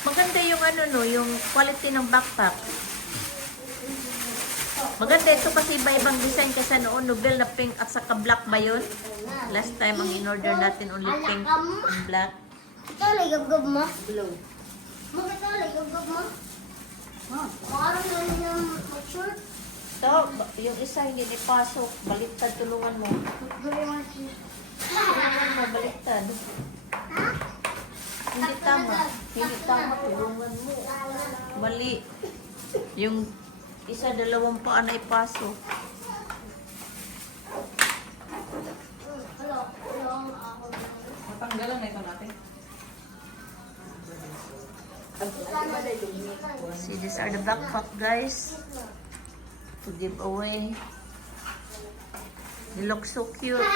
Maganda yung ano no, yung quality ng backpack. Maganda ito kasi iba-ibang design kasi noon Nobel na pink at saka black ba yun? Last time ang in-order natin only pink and black. Ito ligab-gab mo. Blue. Ito ligab-gab mo. Parang namin yung short. So, yung isa hindi ipasok. Baliktad, tulungan mo. Tulungan mo, baliktad. Hindi tama. Hindi tama, tulungan mo. Mali. Yung isa, dalawang paa na ipasok. Matanggalan na ito natin. See, these are the backpack, guys. To give away. They look so cute. Here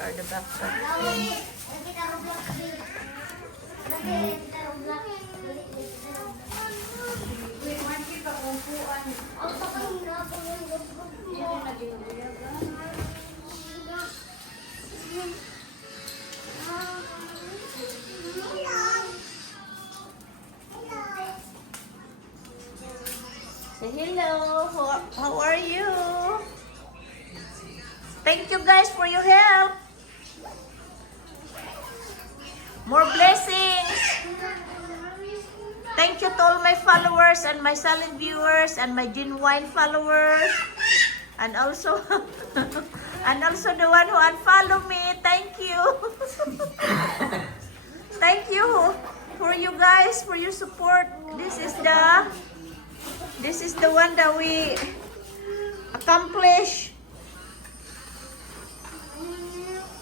are the backpack. Say hello. How are you? Thank you guys for your help. More blessings. Thank you to all my followers and my silent viewers and my genuine followers. And also and also the one who unfollow me. Thank you. Thank you for you guys for your support. This is the one that we accomplished.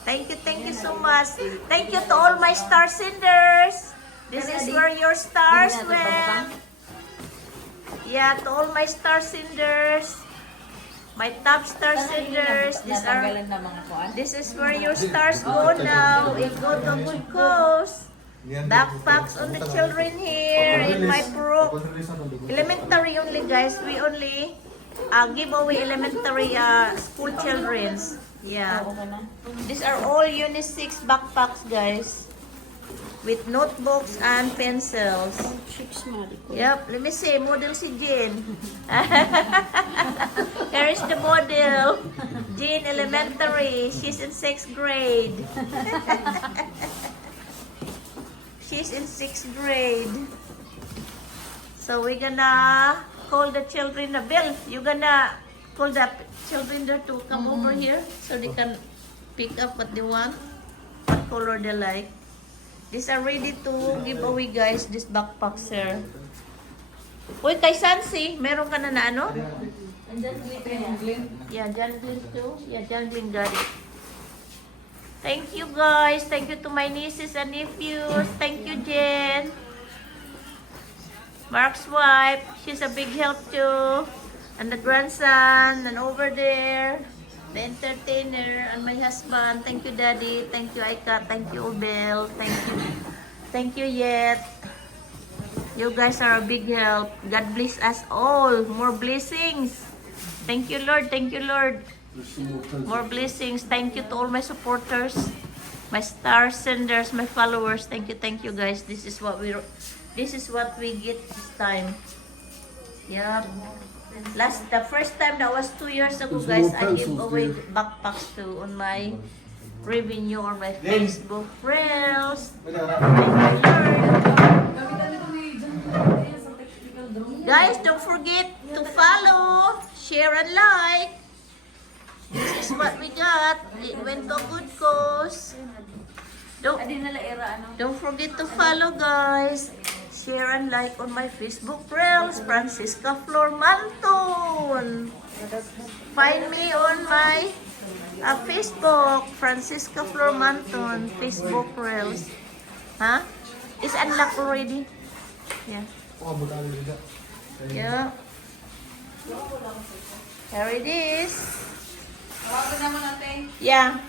Thank you so much. Thank you to all my star senders. This is where your stars went. Yeah, to all my star senders. My top star senders. This is where your stars go now. It go to good cause. Backpacks on the children here in my pro. Elementary only, guys. We only give away elementary school children's. Yeah. These are all unisex backpacks, guys. With notebooks and pencils. Yep. Let me see. Model si Jean. Here is the model. Jean Elementary. She's in 6th grade. She's in 6th grade. So we're gonna call the children. Bill, you gonna call the children there to come over here so they can pick up what they want, what color they like. These are ready to give away, guys. This backpacks, sir. Uy, kay Sansi, meron ka na ano? Yeah, John Glenn too. Yeah, John Glenn got it. Thank you, guys. Thank you to my nieces and nephews. Thank you, Jen. Mark's wife. She's a big help too. And the grandson. And over there, the entertainer. And my husband. Thank you, Daddy. Thank you, Aika. Thank you, Obel. Thank you. Thank you, Yet. You guys are a big help. God bless us all. More blessings. Thank you, Lord. Thank you, Lord. More blessings. Thank you to all my supporters, my star senders, my followers. Thank you, guys. This is what we get this time. Yeah. The first time that was 2 years ago, guys. I gave away backpacks to on my revenue on my Facebook Reels. Thank you, Lord. Guys, don't forget to follow, share, and like. This is what we got. It went to a good cause. Don't forget to follow, guys. Share and like on my Facebook Reels, Francisca Flor Manton. Find me on my Facebook, Francisca Flor Manton, Facebook Reels. Huh? It's unlocked already. Yeah. Yeah. Here it is. Tawagan naman natin. Yeah.